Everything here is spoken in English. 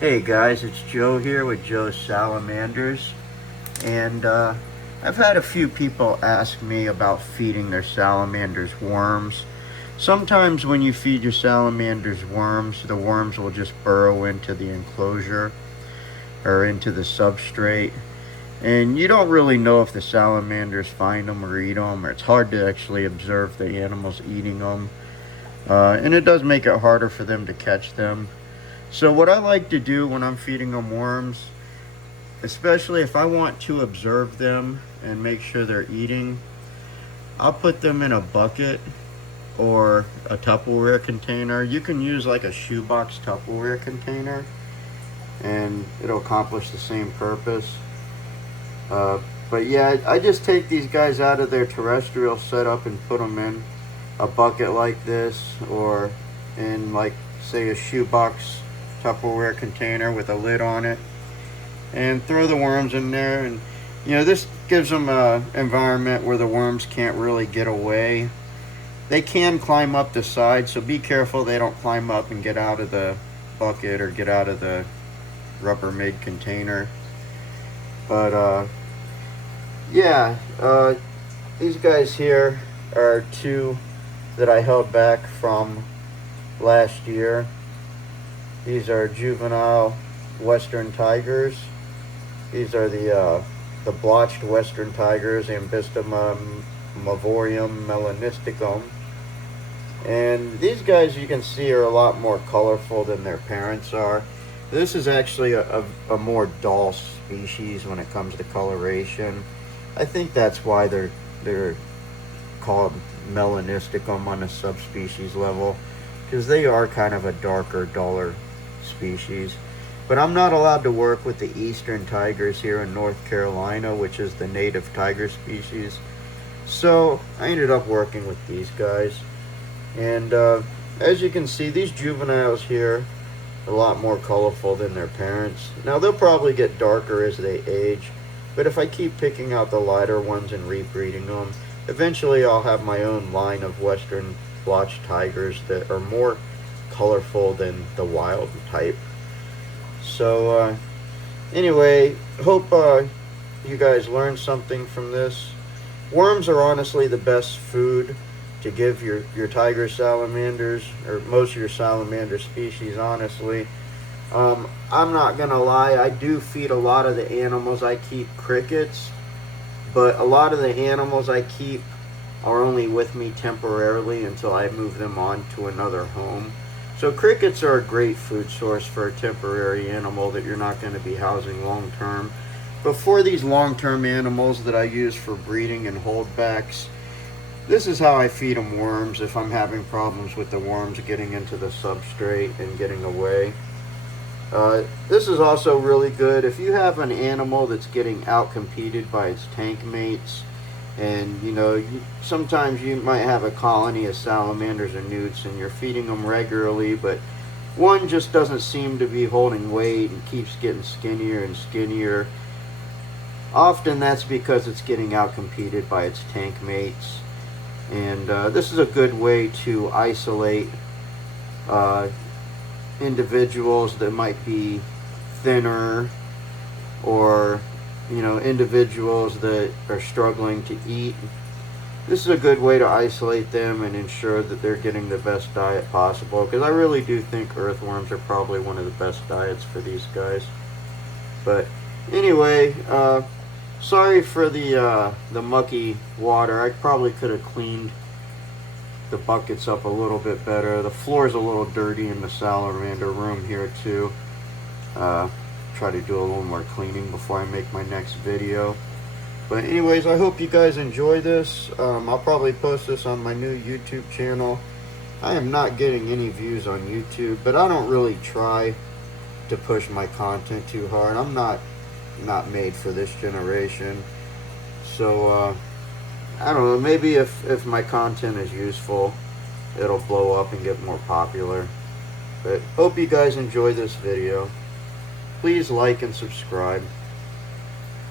Hey guys, it's Joe here with Joe's Salamanders, and I've had a few people ask me about feeding their salamanders worms. Sometimes when you feed your salamanders worms, the worms will just burrow into the enclosure or into the substrate, and you don't really know if the salamanders find them or eat them, or it's hard to actually observe the animals eating them, and it does make it harder for them to catch them. So what I like to do when I'm feeding them worms, especially if I want to observe them and make sure they're eating, I'll put them in a bucket or a Tupperware container. You can use like a shoebox Tupperware container and it'll accomplish the same purpose. But yeah, I just take these guys out of their terrestrial setup and put them in a bucket like this, or in, like, say, a shoebox Tupperware container with a lid on it, and throw the worms in there. And this gives them a environment where the worms can't really get away. They can climb up the side, so be careful they don't climb up and get out of the bucket or get out of the Rubbermaid container. But yeah, these guys here are two that I held back from last year. These are juvenile western tigers. These are the blotched western tigers, Ambystoma mavorium melanisticum. And these guys, you can see, are a lot more colorful than their parents are. This is actually a more dull species when it comes to coloration. I think that's why they're called melanisticum on a subspecies level, because they are kind of a darker, duller species. But I'm not allowed to work with the eastern tigers here in North Carolina, which is the native tiger species. So I ended up working with these guys. And as you can see, these juveniles here are a lot more colorful than their parents. Now they'll probably get darker as they age, but if I keep picking out the lighter ones and rebreeding them, eventually I'll have my own line of western blotched tigers that are more colorful than the wild type. So anyway, hope you guys learned something from this. Worms are honestly the best food to give your tiger salamanders, or most of your salamander species, honestly. I'm not gonna lie, I do feed a lot of the animals I keep crickets, but a lot of the animals I keep are only with me temporarily until I move them on to another home. So crickets are a great food source for a temporary animal that you're not going to be housing long term. But for these long term animals that I use for breeding and holdbacks, this is how I feed them worms if I'm having problems with the worms getting into the substrate and getting away. This is also really good if you have an animal that's getting outcompeted by its tank mates, and sometimes you might have a colony of salamanders or newts and you're feeding them regularly, but one just doesn't seem to be holding weight and keeps getting skinnier and skinnier. Often that's because it's getting outcompeted by its tank mates. And this is a good way to isolate individuals that might be thinner, or individuals that are struggling to eat. This is a good way to isolate them and ensure that they're getting the best diet possible, because I really do think earthworms are probably one of the best diets for these guys. But anyway, sorry for the mucky water. I probably could have cleaned the buckets up a little bit better. The floor is a little dirty in the salamander room here too. Try to do a little more cleaning before I make my next video. But anyways, I hope you guys enjoy this. I'll probably post this on my new YouTube channel. I am not getting any views on YouTube, but I don't really try to push my content too hard. I'm not made for this generation. So I don't know, maybe if my content is useful, it'll blow up and get more popular. But hope you guys enjoy this video. Please like and subscribe.